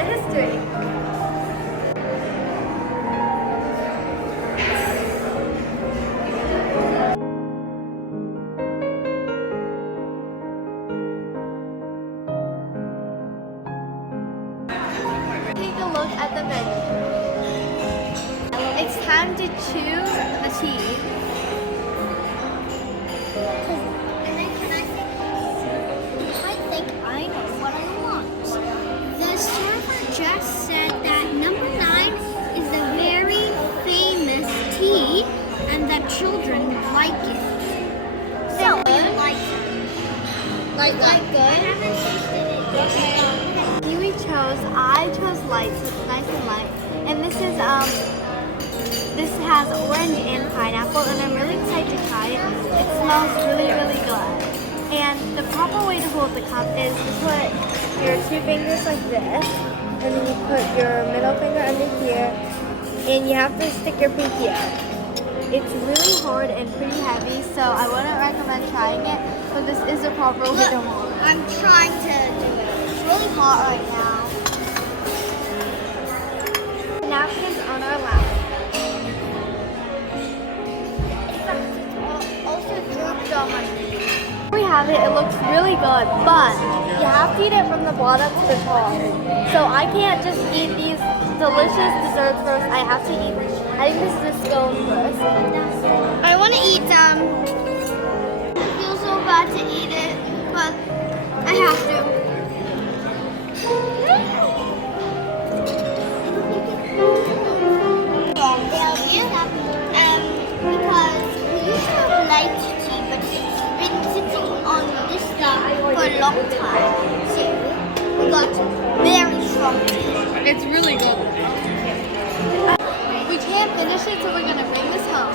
the history. Take a look at the menu. It's time to choose the tea. I think I know what I want. The server just said that number 9 is a very famous tea and that children like it. So you like it? Like good? I haven't tasted it. Okay. Tea we chose, I chose light, so it's nice and light. And this has orange and pineapple, and I'm really excited to try it. It smells really, really good. And the proper way to hold the cup is to put your 2 fingers like this, and then you put your middle finger under here, and you have to stick your pinky out. It's really hard and pretty heavy, so I wouldn't recommend trying it, but this is the proper way to hold it. I'm trying to do it. It's really hot right now. Napkins on our lap. Also drooped on my knee. We have it, it looks really good, but you have to eat it from the bottom to the top. So I can't just eat these delicious desserts first, I have to eat, I think this is a scone first. I want to eat It feels so bad to eat it, but I have to. Because we used to have light tea, but it's been sitting on this stuff for a long time. So we got very strong tea. It's really good. We can't finish it, so we're gonna bring this home.